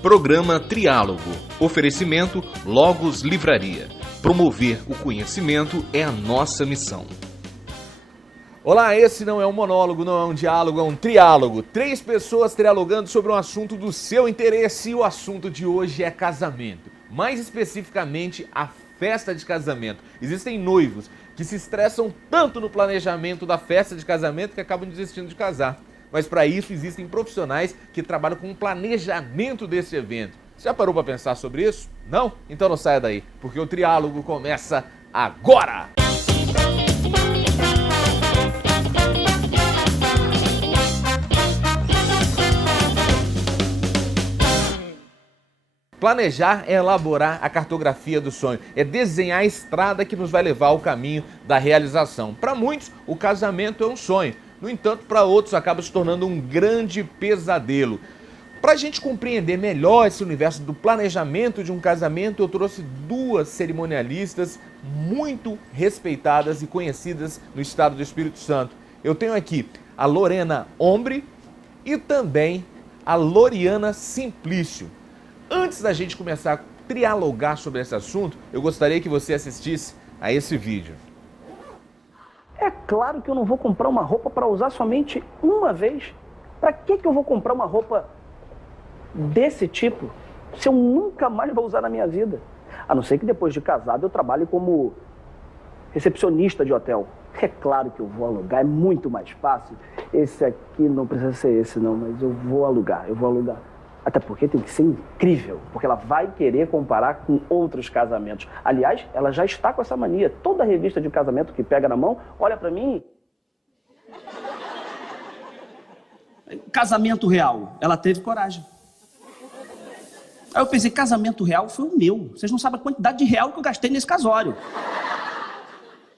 Programa Triálogo. Oferecimento Logos Livraria. Promover o conhecimento é a nossa missão. Olá, esse não é um monólogo, não é um diálogo, é um triálogo. 3 pessoas trialogando sobre um assunto do seu interesse e o assunto de hoje é casamento. Mais especificamente, a festa de casamento. Existem noivos que se estressam tanto no planejamento da festa de casamento que acabam desistindo de casar. Mas para isso existem profissionais que trabalham com o planejamento desse evento. Você já parou para pensar sobre isso? Não? Então não saia daí, porque o triálogo começa agora! Planejar é elaborar a cartografia do sonho, é desenhar a estrada que nos vai levar ao caminho da realização. Para muitos, o casamento é um sonho. No entanto, para outros acaba se tornando um grande pesadelo. Para a gente compreender melhor esse universo do planejamento de um casamento, eu trouxe 2 cerimonialistas muito respeitadas e conhecidas no estado do Espírito Santo. Eu tenho aqui a Lorena Ombre e também a Loriana Simplício. Antes da gente começar a trialogar sobre esse assunto, eu gostaria que você assistisse a esse vídeo. É claro que eu não vou comprar uma roupa para usar somente uma vez. Para que eu vou comprar uma roupa desse tipo se eu nunca mais vou usar na minha vida? A não ser que depois de casado eu trabalhe como recepcionista de hotel. É claro que eu vou alugar, é muito mais fácil. Esse aqui não precisa ser esse não, mas eu vou alugar. Até porque tem que ser incrível, porque ela vai querer comparar com outros casamentos. Aliás, ela já está com essa mania. Toda revista de casamento que pega na mão, olha pra mim. Casamento real, ela teve coragem. Aí eu pensei, casamento real foi o meu. Vocês não sabem a quantidade de real que eu gastei nesse casório.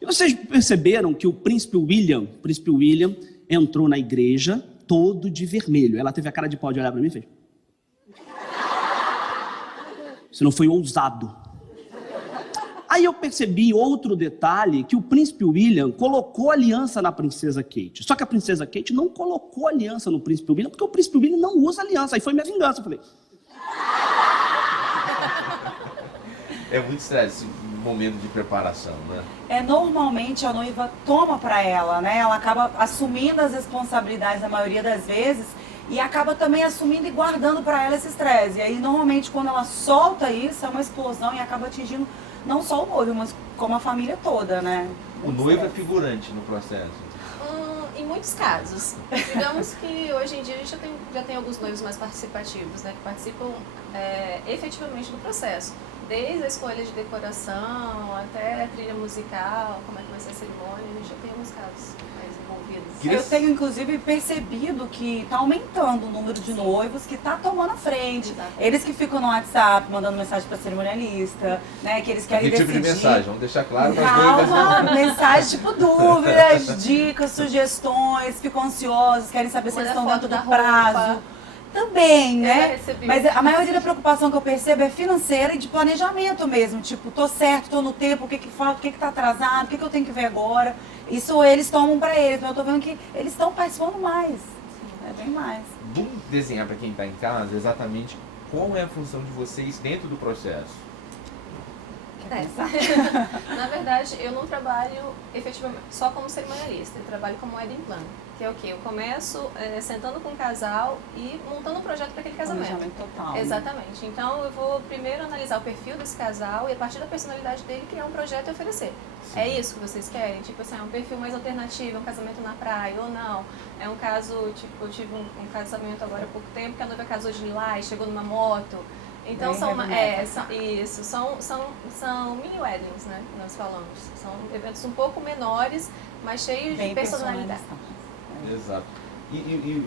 E vocês perceberam que o príncipe William entrou na igreja todo de vermelho. Ela teve a cara de pau de olhar pra mim e fez... Você não foi ousado. Aí eu percebi outro detalhe, que o príncipe William colocou aliança na princesa Kate. Só que a princesa Kate não colocou aliança no príncipe William, porque o príncipe William não usa aliança. Aí foi minha vingança, eu falei. É muito estresse esse momento de preparação, né? Normalmente a noiva toma para ela, né? Ela acaba assumindo as responsabilidades a maioria das vezes e acaba também assumindo e guardando para ela esse estresse. E aí, normalmente, quando ela solta isso, é uma explosão e acaba atingindo não só o noivo, mas como a família toda, né? O noivo é figurante no processo? Em muitos casos. Digamos que hoje em dia a gente já tem alguns noivos mais participativos, né? Que participam efetivamente do processo. Desde a escolha de decoração até a trilha musical, como é que vai ser a cerimônia, a gente já tem alguns casos mais envolvidos. Eu tenho, inclusive, percebido que está aumentando o número de noivos que está tomando a frente. Exatamente. Eles que ficam no WhatsApp mandando mensagem para cerimonialista, né? Que eles querem decidir. Que tipo de mensagem? Vamos deixar claro para as Calma, noivas. mensagem tipo dúvidas, dicas, sugestões, ficam ansiosos, querem saber se eles estão dentro do prazo. Também, né? Mas a maioria da preocupação que eu percebo é financeira e de planejamento mesmo. Tipo, tô certo, tô no tempo, o que que falta, o que que tá atrasado, o que que eu tenho que ver agora. Isso eles tomam pra eles, mas eu tô vendo que eles estão participando mais. Bem mais. Vamos desenhar para quem está em casa exatamente qual é a função de vocês dentro do processo. Na verdade, eu não trabalho efetivamente só como cerimonialista, eu trabalho como wedding planner, que é o quê? Eu começo sentando com o casal e montando um projeto para aquele casamento. Planejamento total. Exatamente. Então, eu vou primeiro analisar o perfil desse casal e, a partir da personalidade dele, criar um projeto e oferecer. Sim. É isso que vocês querem? Tipo assim, é um perfil mais alternativo, um casamento na praia ou não? É um caso, tipo, eu tive um casamento agora há pouco tempo, que a noiva casou de lilás, chegou numa moto. Então são mini weddings, né, que nós falamos. São eventos um pouco menores, mas cheios de personalidade. Exato. E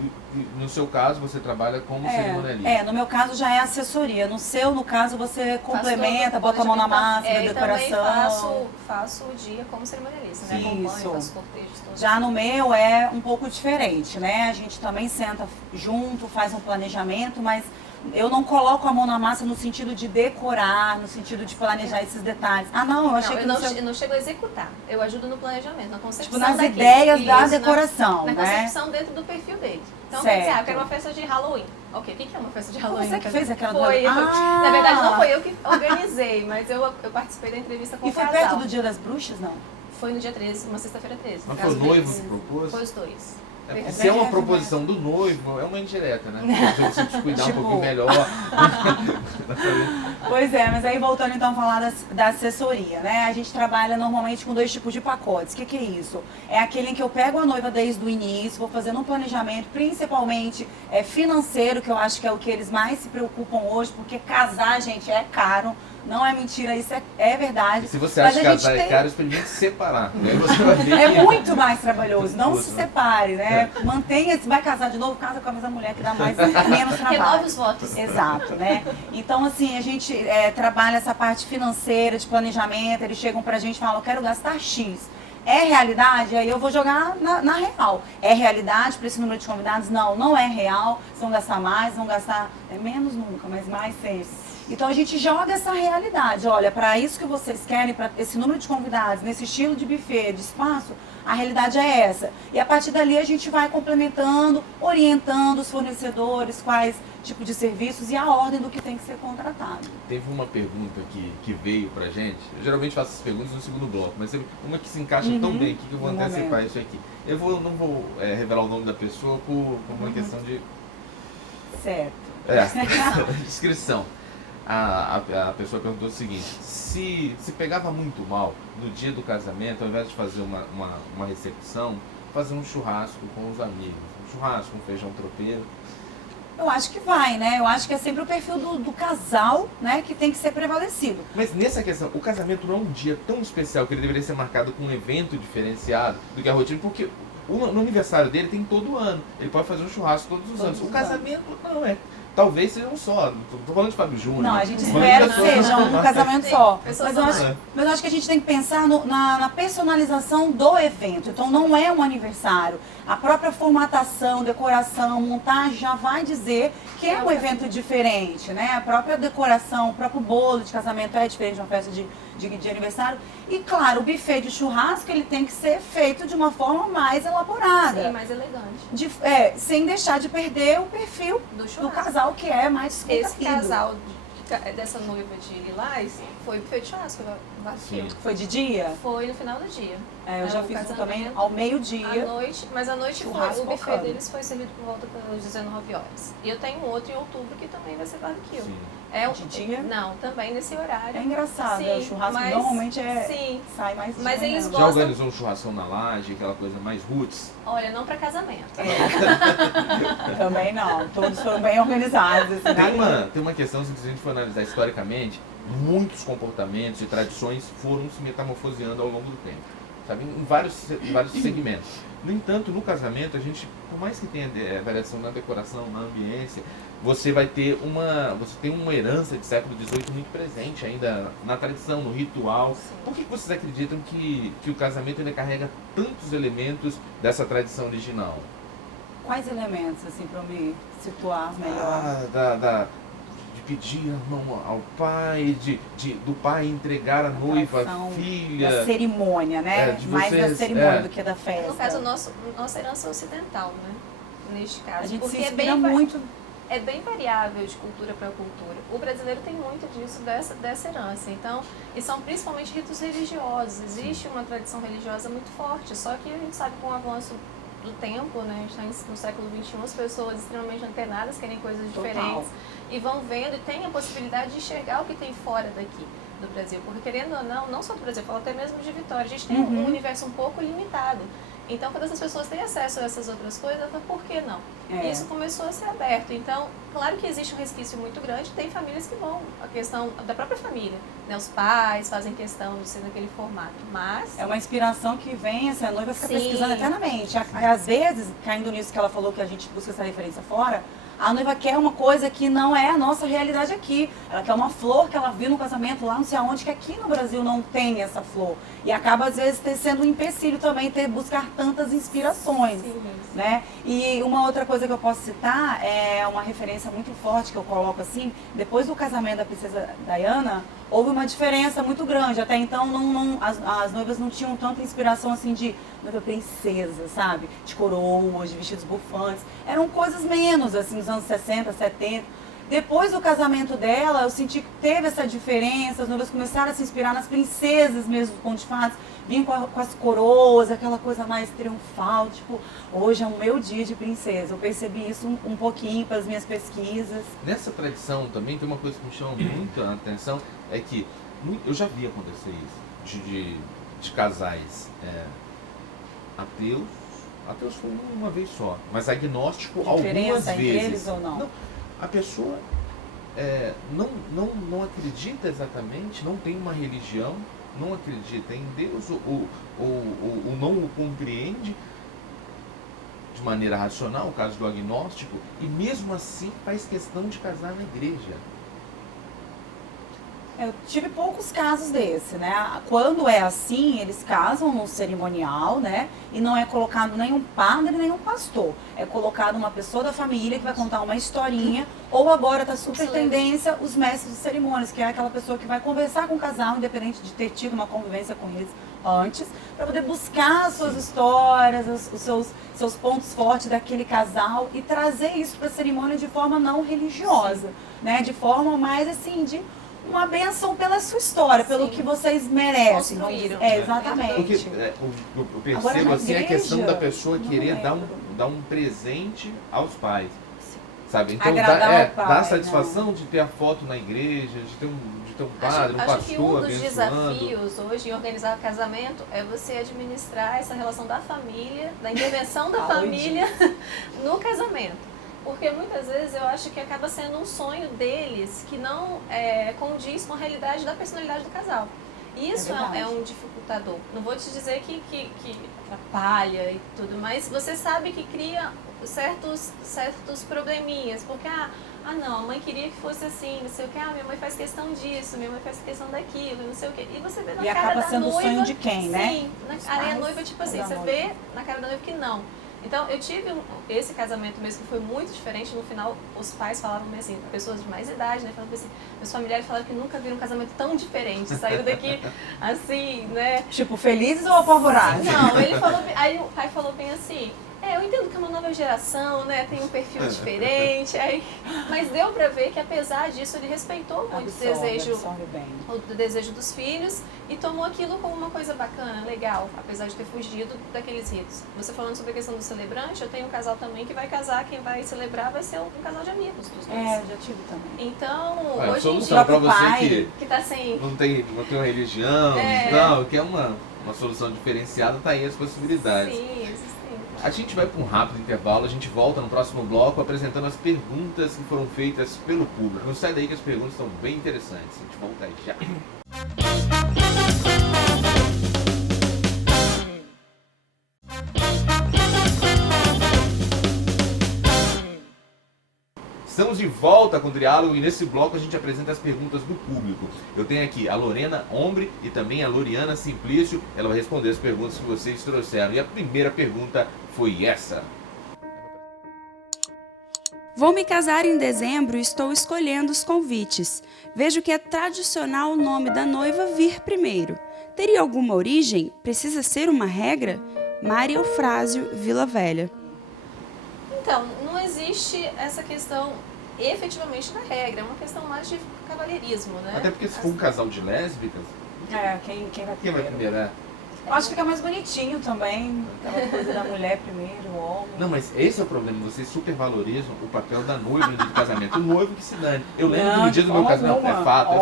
no seu caso, você trabalha como cerimonialista? No meu caso já é assessoria. No seu, no caso, você complementa, bota a mão na massa, da decoração. Também faço o dia como cerimonialista, né? Acompanho, faço cortejos todos. Já no meu é um pouco diferente, né? A gente também senta junto, faz um planejamento, mas eu não coloco a mão na massa no sentido de decorar, no sentido de planejar esses detalhes. Ah, não, eu achei que eu não chego a executar. Eu ajudo no planejamento, na concepção nas ideias da decoração, na né? concepção dentro do perfil dele. Então, quer dizer, eu quero uma festa de Halloween. Ok, o que é uma festa de Foi Halloween? você que fez aquela Foi. do- Ah! Na verdade, não foi eu que organizei, mas eu participei da entrevista com E o foi casal. perto do Dia das Bruxas, não? Foi no dia 13, uma sexta-feira 13. Mas foi o noivo que propôs? Foi os dois. É porque se é uma proposição do noivo, é uma indireta, né? A gente se descuidar Tipo- um pouquinho melhor. Pois é, mas aí voltando então a falar da assessoria, né? A gente trabalha normalmente com 2 tipos de pacotes. O que é isso? É aquele em que eu pego a noiva desde o início, vou fazendo um planejamento, principalmente financeiro, que eu acho que é o que eles mais se preocupam hoje, porque casar, gente, é caro. Não é mentira, isso é verdade. Se você Mas acha que a gente casar é tem- caro, experimente se separar. Aí você vai ver É que- muito mais trabalhoso. Não se Tudo. separe, né? Mantenha, se vai casar de novo, casa com a mesma mulher que dá menos trabalho. Renove os votos. Exato, né? Então, assim, a gente trabalha essa parte financeira, de planejamento, eles chegam pra gente e falam, eu quero gastar X. É realidade? Aí eu vou jogar na real. É realidade para esse número de convidados? Não, não é real. Vocês vão gastar mais, vão gastar menos nunca, mas mais sempre. Então a gente joga essa realidade. Olha, para isso que vocês querem, para esse número de convidados, nesse estilo de buffet, de espaço, a realidade é essa. E a partir dali a gente vai complementando, orientando os fornecedores, quais tipo de serviços e a ordem do que tem que ser contratado. Teve uma pergunta que veio pra gente. Eu geralmente faço essas perguntas no segundo bloco, mas teve uma que se encaixa tão bem aqui que eu vou No antecipar momento. isso aqui. Eu não vou revelar o nome da pessoa por uma questão de Certo. descrição. A pessoa perguntou o seguinte: se pegava muito mal no dia do casamento, ao invés de fazer uma recepção, fazer um churrasco com os amigos, um churrasco, um feijão tropeiro. Eu acho que vai, né? Eu acho que é sempre o perfil do casal, né, que tem que ser prevalecido. Mas nessa questão, o casamento não é um dia tão especial que ele deveria ser marcado com um evento diferenciado do que a rotina, porque no aniversário dele tem todo ano. Ele pode fazer um churrasco todos os anos. O casamento não é. Talvez seja um só. Não tô falando de Fábio Júnior. Não, a gente Tô falando espera de que pessoas seja um normais. casamento Sim, só. pessoas Mas eu acho que a gente tem que pensar na personalização do evento. Então não é um aniversário. A própria formatação, decoração, montagem já vai dizer que é um evento diferente, né? A própria decoração, o próprio bolo de casamento é diferente de uma festa de aniversário. E claro, o buffet de churrasco ele tem que ser feito de uma forma mais elaborada. Sim, mais elegante. Sem deixar de perder o perfil Do do churrasco. casal que é mais Esse descontraído. casal dessa noiva de Lilás foi buffet de churrasco, vazio. Sim. Foi de dia? Foi no final do dia. Eu já O fiz um casamento, também ao meio-dia. À noite, mas à noite Churrasco o buffet bacana. deles foi servido por volta das 19 horas. E eu tenho um outro em outubro que também vai ser barbecue. Sim. É De dia? Não, também nesse horário. É engraçado, Sim, o churrasco mas- normalmente Sim, sai mais de mas manhã. eles Já gostam- organizou um churrascão na laje, aquela coisa mais roots? olha, não para casamento. Também não, todos foram bem organizados. Assim, Tem uma questão, se a gente for analisar historicamente, muitos comportamentos e tradições foram se metamorfoseando ao longo do tempo, sabe? Em vários segmentos. No entanto, no casamento, a gente, por mais que tenha variação na decoração, na ambiência, você tem uma herança de século XVIII muito presente ainda na tradição, no ritual. Sim. Por que vocês acreditam que o casamento ainda carrega tantos elementos dessa tradição original? Quais elementos, assim, para eu me situar melhor? De pedir a mão ao pai, do pai entregar a noiva, a tradição filha. Da cerimônia, né? de Mais da vocês, cerimônia do que da festa. No caso, nossa herança ocidental, né? Neste caso. a gente porque se inspira muito. é bem variável de cultura para cultura. O brasileiro tem muito disso, dessa herança. Então, e são principalmente ritos religiosos. Existe uma tradição religiosa muito forte, só que a gente sabe com o avanço do tempo, né? A gente está no século XXI, as pessoas extremamente antenadas querem coisas diferentes e vão vendo e tem a possibilidade de enxergar o que tem fora daqui do Brasil. Porque querendo ou não só do Brasil, eu falo até mesmo de Vitória, a gente tem um universo um pouco limitado. Então, quando essas pessoas têm acesso a essas outras coisas, eu falo, por que não? É. Isso começou a ser aberto. Então, claro que existe um resquício muito grande, tem famílias que vão, a questão da própria família, né? Os pais fazem questão de ser naquele formato, mas... É uma inspiração que vem, essa noiva fica Sim. pesquisando eternamente. Às vezes, caindo nisso que ela falou, que a gente busca essa referência fora, a noiva quer uma coisa que não é a nossa realidade aqui. Ela quer uma flor que ela viu no casamento lá não sei aonde, que aqui no Brasil não tem essa flor. E acaba, às vezes, sendo um empecilho também buscar tantas inspirações. Sim. Né? E uma outra coisa que eu posso citar é uma referência muito forte que eu coloco assim, depois do casamento da princesa Diana, houve uma diferença muito grande. Até então as noivas não tinham tanta inspiração assim de noiva princesa, sabe? De coroas, de vestidos bufantes. Eram coisas menos, assim, nos anos 60, 70. Depois do casamento dela, eu senti que teve essa diferença, as noivas começaram a se inspirar nas princesas mesmo do Conto de Fadas, vinham com as coroas, aquela coisa mais triunfal, tipo, hoje é o meu dia de princesa. Eu percebi isso um pouquinho pelas minhas pesquisas. Nessa tradição também tem uma coisa que me chama muito a atenção, é que eu já vi acontecer isso, de casais ateus foi uma vez só, mas agnóstico algumas Diferença entre vezes. eles ou não? A pessoa não acredita exatamente, não tem uma religião, não acredita em Deus ou não o compreende de maneira racional, o caso do agnóstico, e mesmo assim faz questão de casar na igreja. Eu tive poucos casos desse, né? Quando é assim, eles casam no cerimonial, né? E não é colocado nenhum padre, nenhum pastor. É colocado uma pessoa da família que vai contar uma historinha. Ou agora tá super tendência os mestres de cerimônias, que é aquela pessoa que vai conversar com o casal, independente de ter tido uma convivência com eles antes, para poder buscar as suas histórias, os seus pontos fortes daquele casal e trazer isso para a cerimônia de forma não religiosa, né? De forma mais assim, de uma bênção pela sua história, pelo que vocês merecem. Construíram. Exatamente. Porque eu Agora, percebo na assim a questão igreja, da pessoa não querer lembro. dar um presente aos pais. Sabe? Então Agradar o pai, dá a satisfação de ter a foto na igreja, de ter um padre, um Acho que um pastor dos abençoando. desafios hoje em organizar o casamento é você administrar essa relação da família, da intervenção da família no casamento. Porque muitas vezes eu acho que acaba sendo um sonho deles que não condiz com a realidade da personalidade do casal. E isso é um dificultador. Não vou te dizer que atrapalha e tudo, mas você sabe que cria certos probleminhas. Porque, não, a mãe queria que fosse assim, não sei o que, minha mãe faz questão disso, minha mãe faz questão daquilo, não sei o que. E você vê na cara da noiva... E acaba sendo o sonho de quem, né? Sim, a noiva, tipo assim, você vê na cara da noiva que não. Então, eu tive esse casamento mesmo que foi muito diferente. No final, os pais falavam assim, pessoas de mais idade, né? Falavam assim, meus familiares falaram que nunca viram um casamento tão diferente. Saiu daqui assim, né? Tipo, felizes ou apavorados? Não, aí o pai falou bem assim, eu entendo que é uma nova geração, né? Tem um perfil diferente. Mas deu pra ver que apesar disso, ele respeitou muito o desejo dos filhos e tomou aquilo como uma coisa bacana, legal, apesar de ter fugido daqueles ritos. Você falando sobre a questão do celebrante, eu tenho um casal também que vai casar, quem vai celebrar vai ser um casal de amigos dos dois. Já tive também. Então, hoje em solução dia, pra você que tá sem... não tem uma religião e tal, que é uma solução diferenciada, tá aí as possibilidades. Sim, existem. A gente vai para um rápido intervalo, a gente volta no próximo bloco apresentando as perguntas que foram feitas pelo público. Não sai daí que as perguntas estão bem interessantes. A gente volta aí já. Estamos de volta com o Diálogo e nesse bloco a gente apresenta as perguntas do público. Eu tenho aqui a Lorena Ombre e também a Loriana Simplício. Ela vai responder as perguntas que vocês trouxeram. E a primeira pergunta foi essa. Vou me casar em dezembro e estou escolhendo os convites. Vejo que é tradicional o nome da noiva vir primeiro. Teria alguma origem? Precisa ser uma regra? Mari Eufrásio, Vila Velha. Então, não existe essa questão efetivamente da regra, é uma questão mais de cavalheirismo, né? Até porque se for um casal de lésbicas, Quem vai quem vai primeiro, né? Eu acho que fica mais bonitinho também, aquela coisa da mulher primeiro, o homem. Não, mas esse é o problema, vocês supervalorizam o papel da noiva no dia do casamento. O noivo que se dane. Eu lembro que no dia do meu casamento, é fato.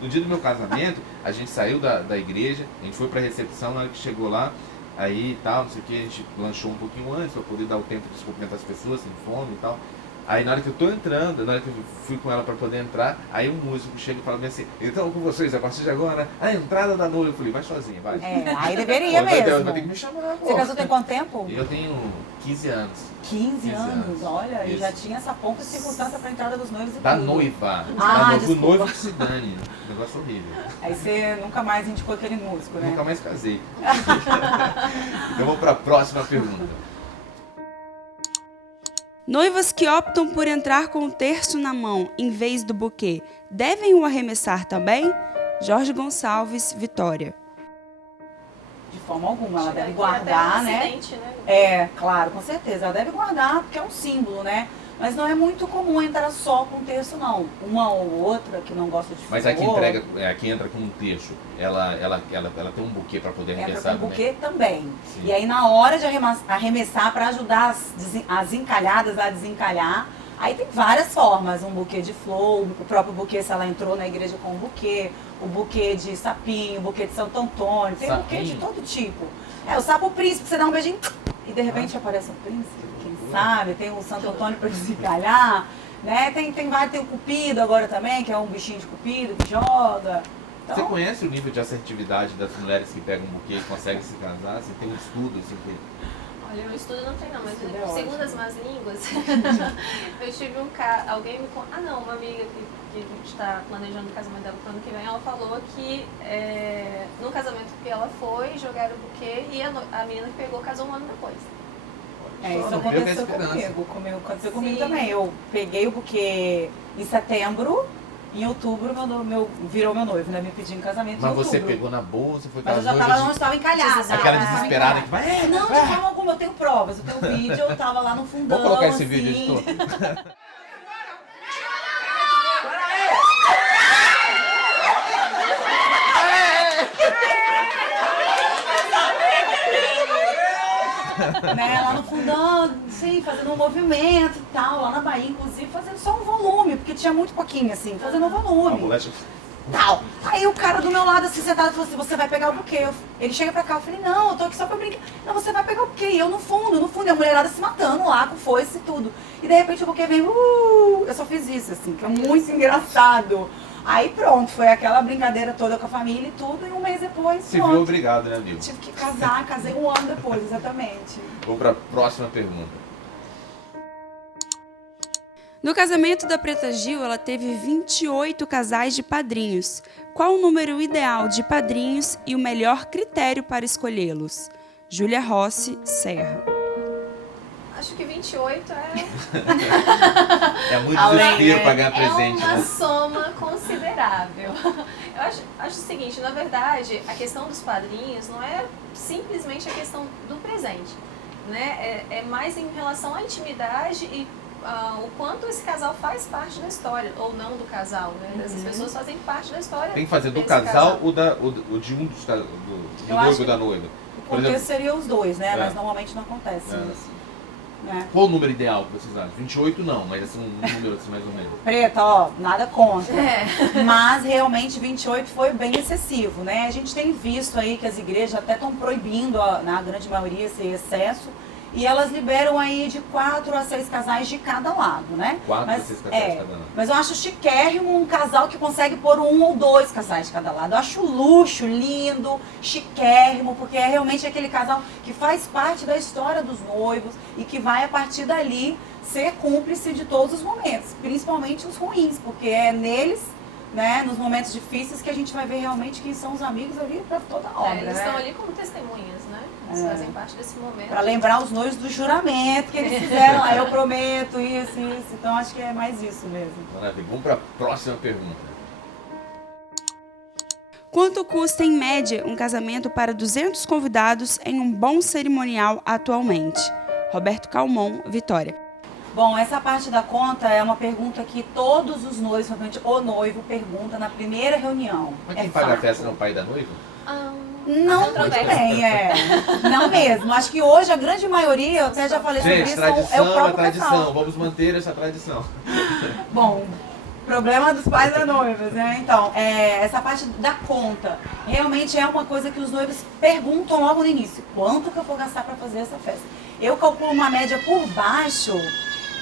No dia do meu casamento, a gente saiu da igreja, a gente foi pra recepção, na hora que chegou lá, aí e tal, não sei o que, a gente lanchou um pouquinho antes pra poder dar o tempo de cumprimentar as pessoas, sem fome e tal. Aí na hora que eu tô entrando, na hora que eu fui com ela pra poder entrar, aí um músico chega e fala assim, então com vocês, a partir de agora, a entrada da noiva. Eu falei, vai sozinha, vai. Aí deveria mesmo. Vai ter que me chamar, pô. Você casou tem quanto tempo? Eu tenho 15 anos. 15 anos, olha, Isso. e já tinha essa ponta de circunstância pra entrada dos noivos e Da tudo. noiva. Do desculpa. noivo que se dane. Um negócio horrível. Aí você nunca mais indicou aquele músico, né? Nunca mais casei. Então vamos pra próxima pergunta. Noivas que optam por entrar com o terço na mão em vez do buquê, devem o arremessar também? Jorge Gonçalves, Vitória. De forma alguma, ela deve Até guardar, um né? acidente, né? Claro, com certeza. Ela deve guardar, porque é um símbolo, né? Mas não é muito comum entrar só com terço, não. Uma ou outra que não gosta de flor. Mas a que entrega, a que entra com um terço, ela tem um buquê para poder arremessar? Entra com buquê também. Sim. E aí na hora de arremessar, para ajudar as encalhadas a desencalhar, aí tem várias formas. Um buquê de flor, o próprio buquê se ela entrou na igreja com um buquê, o buquê de sapinho, o buquê de Santo Antônio, tem buquê de todo tipo. O sapo príncipe, você dá um beijinho e de repente aparece o príncipe. Sabe, tem o Santo Antônio para desencalhar, né? Tem o Cupido agora também, que é um bichinho de Cupido que joga. Então, você conhece o nível de assertividade das mulheres que pegam um buquê e conseguem se casar? Você tem um estudo assim que... Olha, o estudo não tem não, mas segundo as más línguas, eu tive alguém me contou, uma amiga que está planejando o casamento dela pro ano que vem, ela falou que no casamento que ela foi, jogaram o buquê e a menina que pegou casou um ano depois. Isso aconteceu comigo também. Eu peguei o buquê em setembro, em outubro virou meu noivo, né? Me pediu em casamento. Mas em você outubro. pegou na bolsa, foi Mas eu já não estava encalhada. Aquela desesperada que vai. Não, de forma alguma, eu tenho provas, eu tenho vídeo, eu tava lá no fundão. Vou colocar esse assim. vídeo, editor. Né, lá no fundão, sim, fazendo um movimento e tal, lá na Bahia, inclusive, fazendo só um volume, porque tinha muito pouquinho, assim, fazendo um volume. Tal. Aí o cara do meu lado, assim, sentado, falou assim, você vai pegar o buquê. Ele chega pra cá, eu falei, não, eu tô aqui só pra brincar. Não, você vai pegar o buquê. E eu no fundo, e a mulherada se matando lá, com foice e tudo. E de repente o buquê vem, eu só fiz isso, assim, que é muito engraçado. Aí pronto, foi aquela brincadeira toda com a família e tudo, e um mês depois, se viu obrigado, né, amigo? Tive que casei um ano depois, exatamente. Vamos pra próxima pergunta. No casamento da Preta Gil, ela teve 28 casais de padrinhos. Qual o número ideal de padrinhos e o melhor critério para escolhê-los? Júlia Rossi, Serra. Acho que 28 é muito desespero para ganhar presente. É uma soma considerável. Eu acho o seguinte, na verdade, a questão dos padrinhos não é simplesmente a questão do presente, né? É mais em relação à intimidade e o quanto esse casal faz parte da história, ou não do casal, né? Essas pessoas fazem parte da história. Tem que fazer do casal ou de um dos do noivo ou da noiva? O contexto seria os dois, né? Mas normalmente não acontece isso. Qual o número ideal que vocês acham? 28 não, mas assim, um número assim mais ou menos. Preta, ó, nada contra. Mas realmente 28 foi bem excessivo, né? A gente tem visto aí que as igrejas até estão proibindo, na grande maioria, esse excesso. E elas liberam aí de 4 a 6 casais de cada lado, né? 4 a 6 casais de cada lado. Mas eu acho chiquérrimo um casal que consegue pôr 1 ou 2 casais de cada lado. Eu acho luxo, lindo, chiquérrimo, porque é realmente aquele casal que faz parte da história dos noivos e que vai, a partir dali, ser cúmplice de todos os momentos, principalmente os ruins, porque é neles, né, nos momentos difíceis, que a gente vai ver realmente que são os amigos ali para toda a obra. Eles estão ali como testemunhas, né? Eles fazem parte desse momento. Para lembrar os noivos do juramento que eles fizeram lá, eu prometo isso. Então acho que é mais isso mesmo. Maravilha. Vamos para a próxima pergunta. Quanto custa, em média, um casamento para 200 convidados em um bom cerimonial atualmente? Roberto Calmon, Vitória. Bom, essa parte da conta é uma pergunta que todos os noivos, principalmente o noivo, pergunta na primeira reunião. Mas quem paga a festa não é o pai da noiva? Não muito bem, Não mesmo. Acho que hoje a grande maioria, eu até já falei sobre isso, tradição é o próprio tradição. casal. Vamos manter essa tradição. Bom, problema dos pais da noiva, né? Então, essa parte da conta, realmente é uma coisa que os noivos perguntam logo no início. Quanto que eu vou gastar para fazer essa festa? Eu calculo uma média por baixo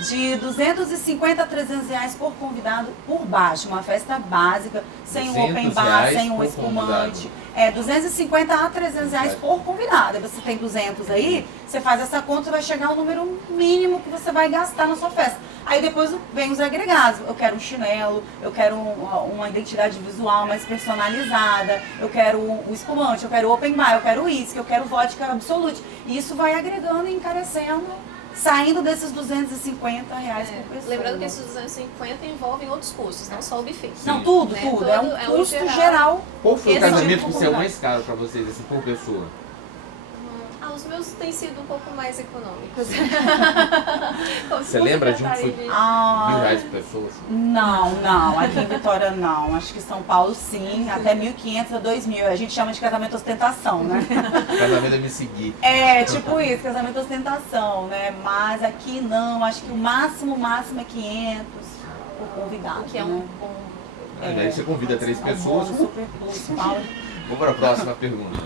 de 250 a 300 reais por convidado por baixo. Uma festa básica, sem o open bar, sem o espumante. 250 a 300 reais por convidado. Você tem 200 aí, você faz essa conta e vai chegar ao número mínimo que você vai gastar na sua festa. Aí depois vem os agregados. Eu quero um chinelo, eu quero uma identidade visual mais personalizada, eu quero o espumante, eu quero o open bar, eu quero o uísque, eu quero vodka absolute. E isso vai agregando e encarecendo, saindo desses 250 reais por pessoa. Lembrando que esses 250 envolvem outros custos, não só o buffet. Sim. Não, tudo. É um custo geral. Qual foi o casamento que saiu mais caro para vocês, assim, por pessoa? Os noivos têm sido um pouco mais econômicos. Você lembra de um que foi R$1.000 por pessoa? Não, aqui em Vitória não. Acho que em São Paulo sim, até 1.500 a 2.000. A gente chama de casamento ostentação, né? Casamento é me seguir. É, tipo isso, casamento ostentação, né? Mas aqui não, acho que o máximo é 500 por convidado, que é né? um bom... Aí você convida 3 pessoas. Super plus, Paulo. Vamos para a próxima pergunta.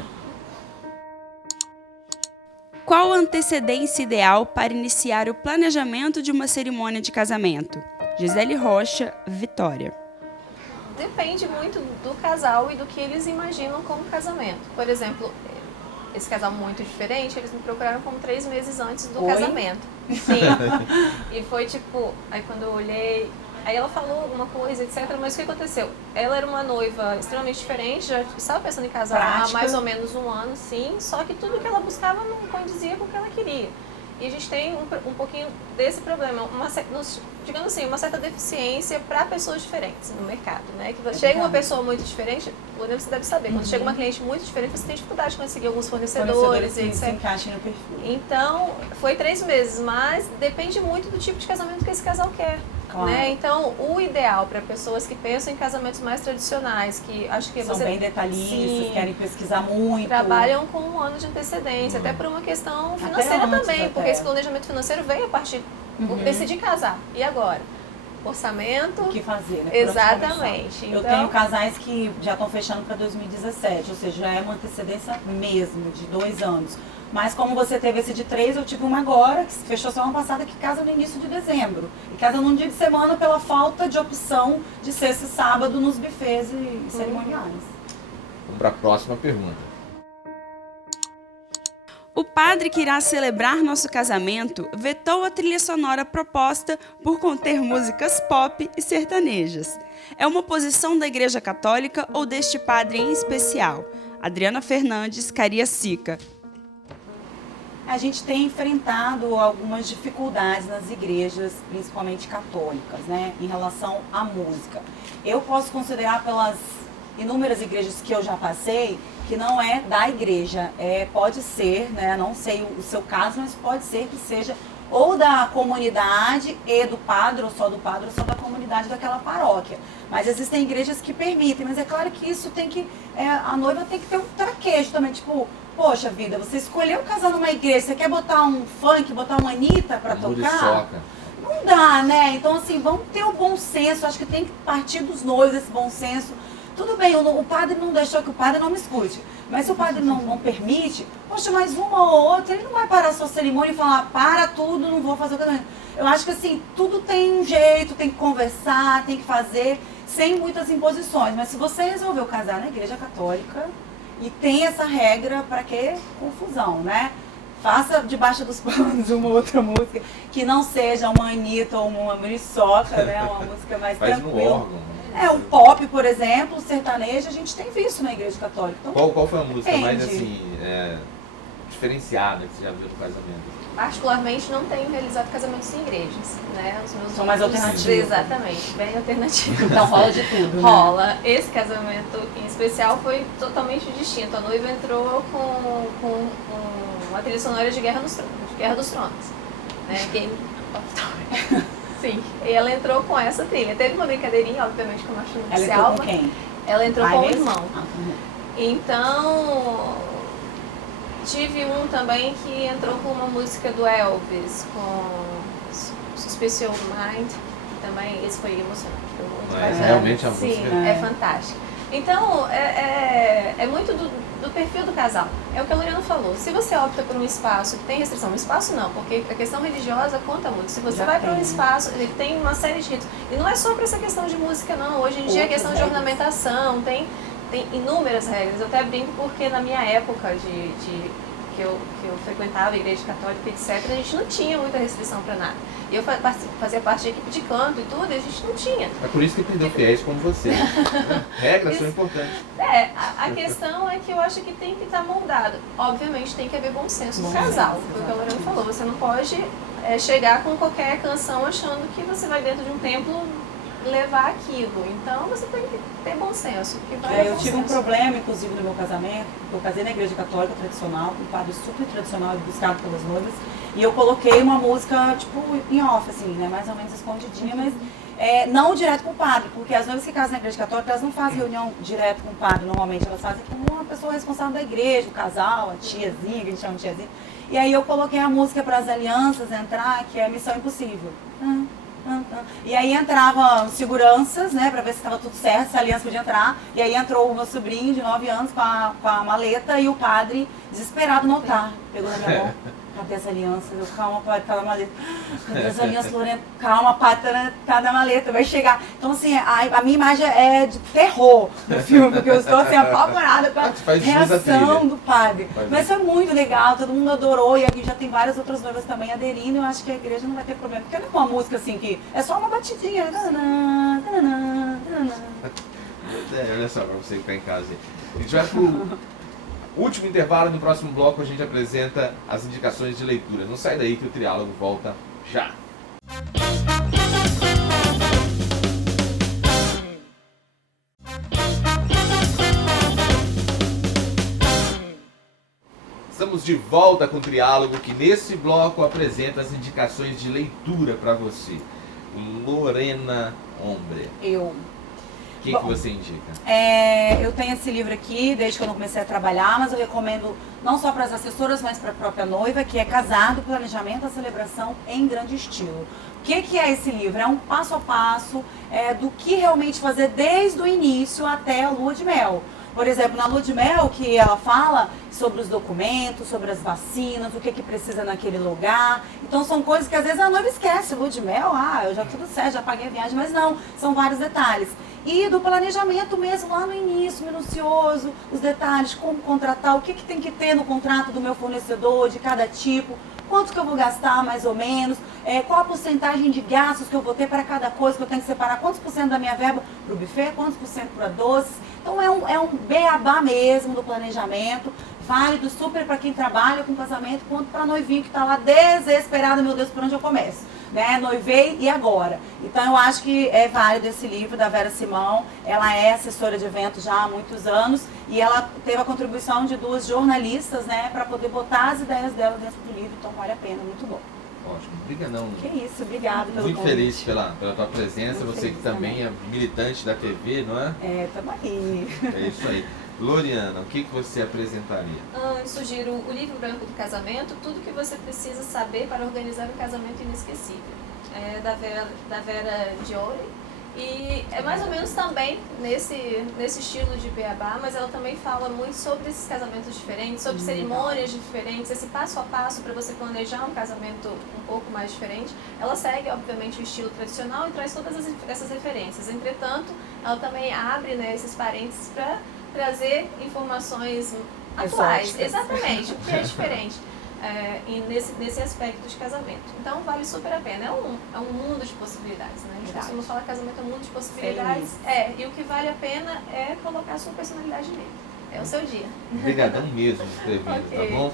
Qual a antecedência ideal para iniciar o planejamento de uma cerimônia de casamento? Gisele Rocha, Vitória. Depende muito do casal e do que eles imaginam como casamento. Por exemplo, esse casal muito diferente, eles me procuraram como 3 meses antes do casamento. Sim. E foi tipo, aí quando eu olhei, aí ela falou alguma coisa, etc. Mas o que aconteceu? Ela era uma noiva extremamente diferente, já estava pensando em casar há mais ou menos um ano, sim. Só que tudo que ela buscava não condizia com o que ela queria. E a gente tem um pouquinho desse problema, digamos assim, uma certa deficiência para pessoas diferentes no mercado, né? Que chega uma pessoa muito diferente, você deve saber, quando chega uma cliente muito diferente, você tem dificuldade de conseguir alguns fornecedores e etc. Se encaixem no perfil. Então, foi 3 meses, mas depende muito do tipo de casamento que esse casal quer. Claro. Né? Então, o ideal para pessoas que pensam em casamentos mais tradicionais, que acho que são bem detalhistas, sim, querem pesquisar muito, trabalham com um ano de antecedência, até por uma questão financeira também, porque esse planejamento financeiro veio a partir de decidir casar. E agora? Orçamento. O que fazer, né? Exatamente. Eu tenho casais que já estão fechando para 2017, ou seja, já é uma antecedência mesmo, de 2 anos. Mas como você teve esse de 3, eu tive uma agora, que fechou semana passada, que casa no início de dezembro. E casa num dia de semana pela falta de opção de sexta e sábado nos buffets e cerimoniais. Vamos para a próxima pergunta. O padre que irá celebrar nosso casamento vetou a trilha sonora proposta por conter músicas pop e sertanejas. É uma posição da Igreja Católica ou deste padre em especial? Adriana Fernandes, Cariacica. A gente tem enfrentado algumas dificuldades nas igrejas, principalmente católicas, né, em relação à música. Eu posso considerar pelas inúmeras igrejas que eu já passei, que não é da igreja, pode ser, né, não sei o seu caso, mas pode ser que seja ou da comunidade e do padre, ou só da comunidade daquela paróquia. Mas existem igrejas que permitem, mas é claro que isso tem que, a noiva tem que ter um traquejo também, tipo, poxa vida, você escolheu casar numa igreja, você quer botar um funk, botar uma Anitta pra tocar? Não dá, né? Então assim, vamos ter o bom senso, acho que tem que partir dos noivos esse bom senso. Tudo bem, o padre não deixou, que o padre não me escute, mas se o padre não permite, poxa, mais uma ou outra, ele não vai parar a sua cerimônia e falar, para tudo, não vou fazer o casamento. Eu acho que assim, tudo tem um jeito, tem que conversar, tem que fazer, sem muitas imposições. Mas se você resolveu casar na igreja católica, e tem essa regra, para que confusão, né? Faça debaixo dos panos uma outra música, que não seja uma Anitta ou uma Muriçoca, né? Uma música mais tranquila. O pop, por exemplo, o sertanejo, a gente tem visto na igreja católica. Então, qual foi a música mais assim, diferenciada que você já viu no casamento? Particularmente não tenho realizado casamentos em igrejas, né? Os meus são mais alternativos. Exatamente, bem alternativos. Então rola de tudo, né? Rola. Esse casamento em especial foi totalmente distinto. A noiva entrou com uma trilha sonora de Guerra dos Tronos, né? Game of Thrones. Sim, e ela entrou com essa trilha. Teve uma brincadeirinha, obviamente, com a marcha nupcial. Ela entrou com quem? Ela entrou com o irmão. Então, tive um também que entrou com uma música do Elvis, com Suspicious Mind, que também, esse foi emocionante. Foi muito bacana. Realmente a música é fantástica. Então, é muito do perfil do casal. É o que a Loriana falou. Se você opta por um espaço que tem restrição, um espaço não, porque a questão religiosa conta muito. Se você vai para um espaço, ele tem uma série de ritos. E não é só para essa questão de música, não. Hoje em dia é questão de ornamentação, tem inúmeras regras. Eu até brinco porque na minha época que eu frequentava a igreja católica, etc., a gente não tinha muita restrição para nada. E eu fazia parte da equipe de canto e tudo, e a gente não tinha. É por isso que perdeu fiéis como você. Regras são importantes. A questão é que eu acho que tem que estar moldado. Obviamente tem que haver bom senso no casal. Foi o que a Lorena falou. Você não pode chegar com qualquer canção achando que você vai dentro de um templo levar aquilo. Então você tem que ter bom senso. Que vai Eu bom tive um senso. problema, inclusive, no meu casamento. Eu casei na igreja católica tradicional, um padre super tradicional e buscado pelas noivas. E eu coloquei uma música, tipo, em off, assim, né? Mais ou menos escondidinha, mas não direto com o padre. Porque as noivas que casam na igreja católica, elas não fazem reunião direto com o padre, normalmente. Elas fazem com uma pessoa responsável da igreja, o casal, a tiazinha, que a gente chama de tiazinha. E aí eu coloquei a música para as alianças entrar, que é Missão Impossível. E aí entravam seguranças, né, pra ver se estava tudo certo, se a aliança podia entrar. E aí entrou o meu sobrinho de 9 anos com a maleta e o padre, desesperado no altar, pegou na minha mão. Cadê as alianças? Eu, calma, padre, cada maleta. Cadê as alianças, Lorena? Calma, padre, cada maleta, vai chegar. Então, assim, a minha imagem é de terror no filme, porque eu estou, assim, apavorada com a reação do padre. Mas foi muito legal, todo mundo adorou, e aqui já tem várias outras noivas também aderindo, eu acho que a igreja não vai ter problema, porque não é uma música, assim, que é só uma batidinha. Olha só, pra você que tá em casa aí. A gente vai pro último intervalo, no próximo bloco a gente apresenta as indicações de leitura. Não sai daí que o Triálogo volta já. Estamos de volta com o Triálogo, que nesse bloco apresenta as indicações de leitura para você. Lorena Ombre. O que você indica? Eu tenho esse livro aqui, desde que eu não comecei a trabalhar, mas eu recomendo não só para as assessoras, mas para a própria noiva, que é Casado, Planejamento da Celebração em Grande Estilo. O que é esse livro? É um passo a passo do que realmente fazer desde o início até a lua de mel. Por exemplo, na lua de mel, que ela fala sobre os documentos, sobre as vacinas, o que precisa naquele lugar. Então são coisas que às vezes a noiva esquece. Lua de mel, eu já tudo certo, já paguei a viagem, mas não, são vários detalhes. E do planejamento mesmo, lá no início, minucioso, os detalhes, como contratar, o que tem que ter no contrato do meu fornecedor, de cada tipo, quanto que eu vou gastar mais ou menos, qual a porcentagem de gastos que eu vou ter para cada coisa, que eu tenho que separar, quantos por cento da minha verba para o buffet, quantos por cento para doces. Então é um beabá mesmo do planejamento, válido super para quem trabalha com casamento, quanto para a noivinha que está lá desesperada, meu Deus, por onde eu começo? Né? Noivei e agora? Então eu acho que é válido esse livro da Vera Simão. Ela é assessora de eventos já há muitos anos e ela teve a contribuição de 2 jornalistas, né, para poder botar as ideias dela dentro do livro. Então vale a pena, muito bom. Ótimo, obrigadão. Que isso, obrigada pelo Muito convite. feliz pela tua presença, Muito você que feliz também é militante da TV, não é? Tamo aí. É isso aí. Loriana, o que você apresentaria? Eu sugiro o Livro Branco do Casamento, tudo que você precisa saber para organizar um casamento inesquecível. É da Vera Diori. E é mais ou menos também nesse estilo de beabá, mas ela também fala muito sobre esses casamentos diferentes, sobre cerimônias diferentes, esse passo a passo para você planejar um casamento um pouco mais diferente. Ela segue, obviamente, o estilo tradicional e traz todas essas referências. Entretanto, ela também abre, né, esses parênteses para trazer informações atuais. Exóticas. Exatamente, o que é diferente. Nesse aspecto de casamento. Então vale super a pena. É um mundo de possibilidades, né? A gente costuma falar que casamento é um mundo de possibilidades. E o que vale a pena é colocar a sua personalidade nele. É o seu dia. Obrigadão mesmo de ter vindo, tá bom?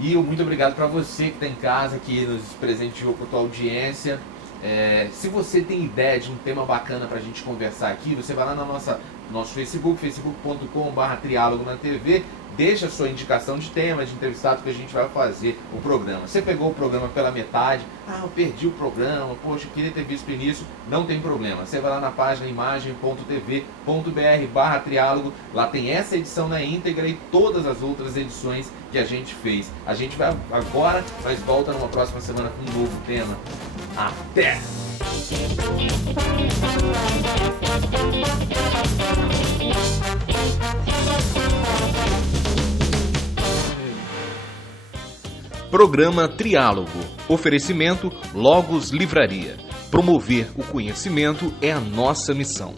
E muito obrigado para você que está em casa, que nos presenteou com a tua audiência. Se você tem ideia de um tema bacana para a gente conversar aqui, você vai lá no nosso Facebook, facebook.com/triálogo na TV, deixa a sua indicação de tema, de entrevistado que a gente vai fazer o programa. Você pegou o programa pela metade, eu perdi o programa, poxa, eu queria ter visto o início, não tem problema. Você vai lá na página imagem.tv.br/triálogo, lá tem essa edição na íntegra e todas as outras edições que a gente fez. A gente vai agora, mas volta numa próxima semana com um novo tema. Até! Programa Triálogo. Oferecimento Logos Livraria. Promover o conhecimento é a nossa missão.